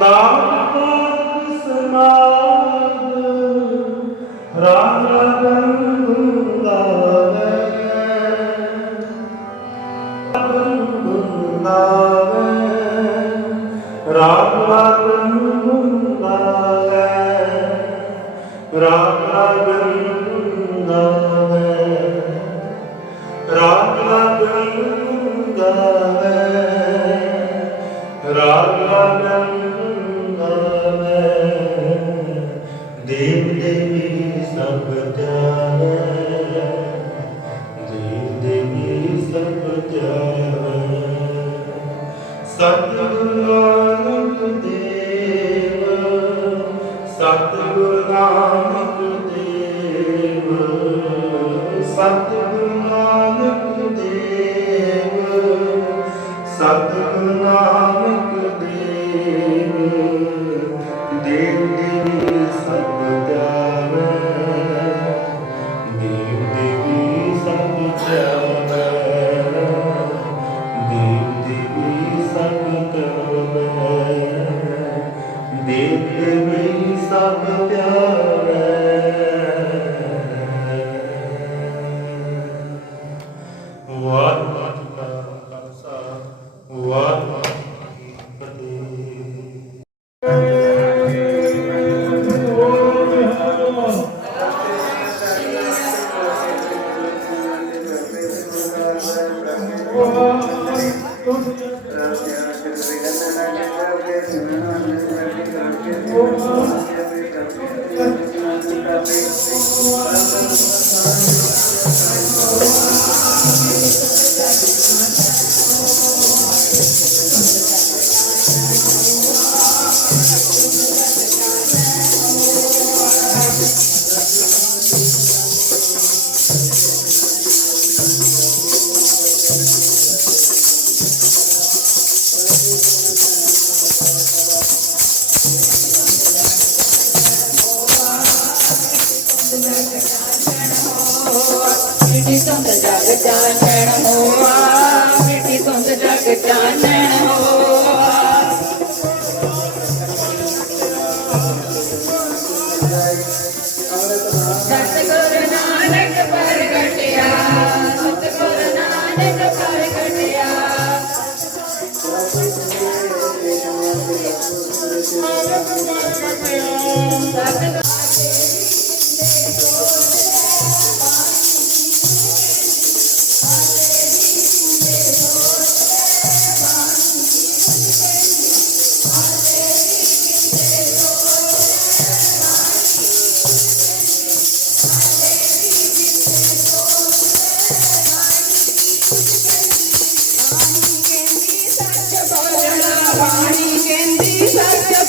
ਨਾਨਕ ਸਮਾਦ ਰਾਜਾ ਗੰਗਾ ਵੇ ਗੰਗਾ ਵੇ ਰਾਮ ਸਤਿਗੁਰੂ ਨਾਨਕ ਦੇਵ ਸਤਿਗੁਰੂ ਨਾਨਕ ਦੇਵ ਸਤਿਗੁਰੂ ਨਾਨਕ ਦੇਵ। ਸਤਿਗੁਰੂ Nanak Dev Thank you. ਚਾਨਣ ਹੋਆ ਮਿੱਟੀ ਧੁੰਦ ਜਗ ਚਾਨਣ ਹੋਆ ਸਤਿਗੁਰ ਨਾਨਕ ਪ੍ਰਗਟਿਆ ਸਤਿਗੁਰ ਨਾਨਕ ਪ੍ਰਗਟਿਆ ਸਤਿਗੁਰ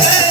Yeah.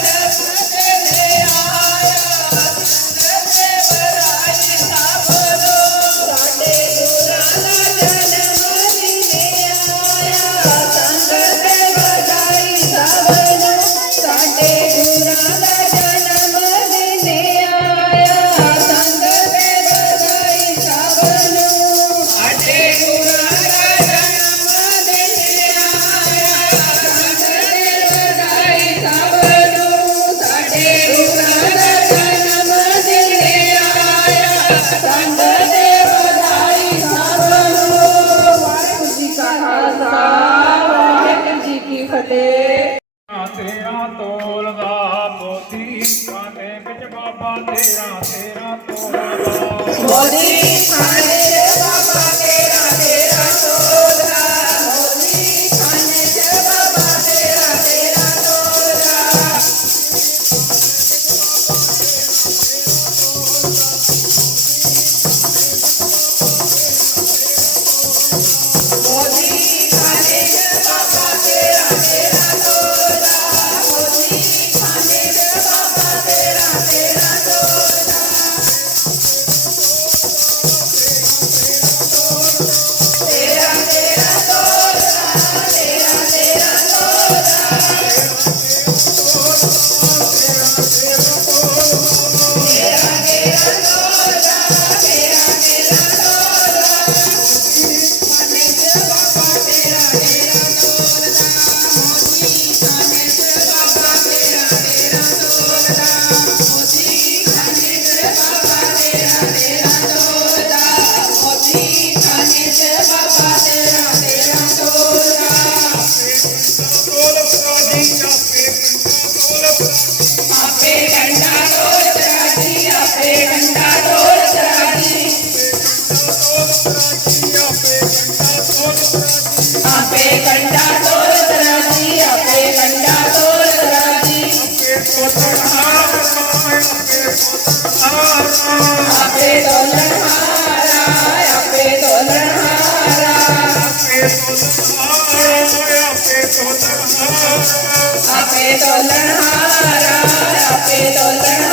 बोले बाबा तेरा तेरा तोरा Ape dolan hara, ape dolan hara, ape dolan hara, ape dolan hara.